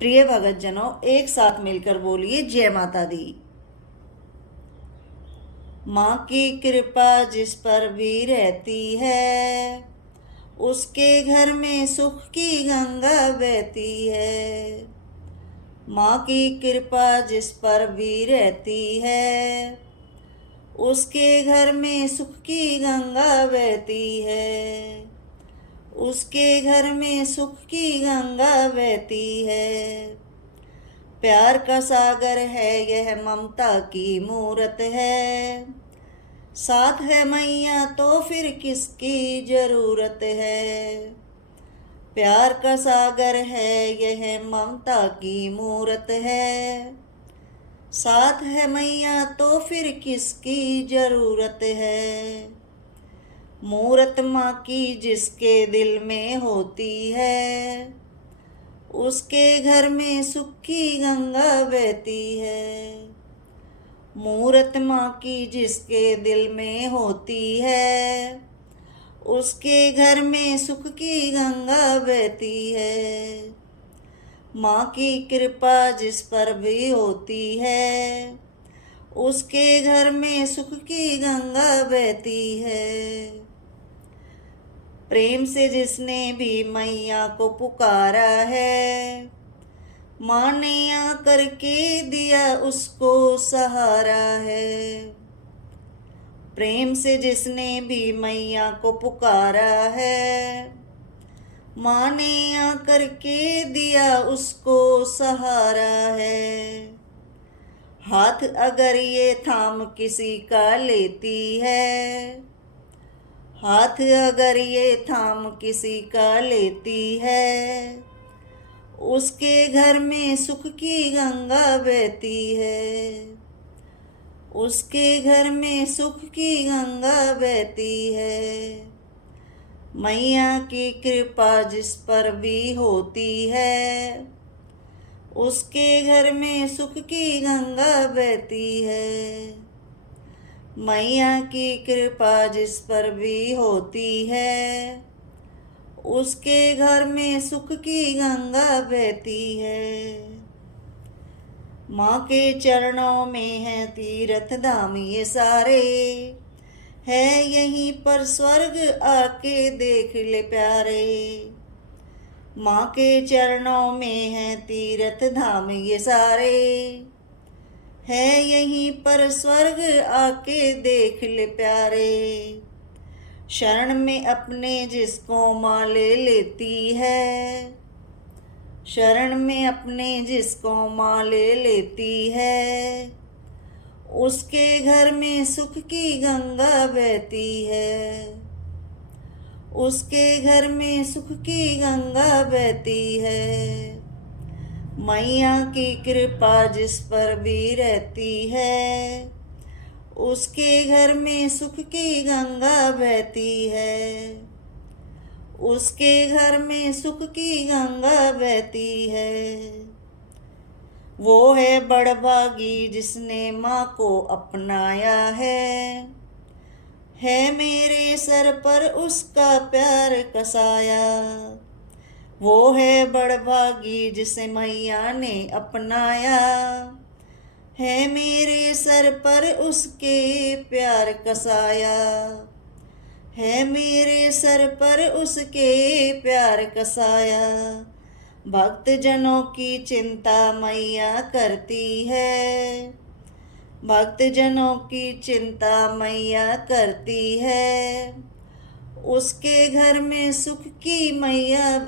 प्रिय भगत जनों, एक साथ मिलकर बोलिए जय माता दी। माँ की कृपा जिस पर भी रहती है, उसके घर में सुख की गंगा बहती है। माँ की कृपा जिस पर भी रहती है, उसके घर में सुख की गंगा बहती है। उसके घर में सुख की गंगा बहती है। प्यार का सागर है यह, ममता की मूरत है। साथ है मैया तो फिर किसकी जरूरत है। प्यार का सागर है यह, ममता की मूरत है। साथ है मैया तो फिर किसकी जरूरत है। मूरत माँ की जिसके दिल में होती है, उसके घर में सुख की गंगा बहती है। मूरत माँ की जिसके दिल में होती है, उसके घर में सुख की गंगा बहती है। माँ की कृपा जिस पर भी होती है, उसके घर में सुख की गंगा बहती है। प्रेम से जिसने भी मैया को पुकारा है, माँ ने आकर के दिया उसको सहारा है। प्रेम से जिसने भी मैया को पुकारा है, माँ ने आकर के दिया उसको सहारा है। हाथ अगर ये थाम किसी का लेती है, हाथ अगर ये थाम किसी का लेती है, उसके घर में सुख की गंगा बहती है। उसके घर में सुख की गंगा बहती है। मैया की कृपा जिस पर भी होती है, उसके घर में सुख की गंगा बहती है। मैया की कृपा जिस पर भी होती है, उसके घर में सुख की गंगा बहती है। माँ के चरणों में है तीर्थ धाम ये सारे, है यहीं पर स्वर्ग आके देख ले प्यारे। माँ के चरणों में है तीर्थ धाम ये सारे, है यहीं पर स्वर्ग आके देख ले प्यारे। शरण में अपने जिसको माँ ले लेती है, शरण में अपने जिसको माँ ले लेती है, उसके घर में सुख की गंगा बहती है। उसके घर में सुख की गंगा बहती है। मैया की कृपा जिस पर भी रहती है, उसके घर में सुख की गंगा बहती है। उसके घर में सुख की गंगा बहती है। वो है बड़भागी जिसने माँ को अपनाया है मेरे सर पर उसका प्यार कसाया। वो है बड़भागी जिसे मैया ने अपनाया है मेरे सर पर उसके प्यार कसाया। है मेरे सर पर उसके प्यार कसाया। भक्त जनों की चिंता मैया करती है। भक्त जनों की चिंता मैया करती है। उसके घर में सुख की मैया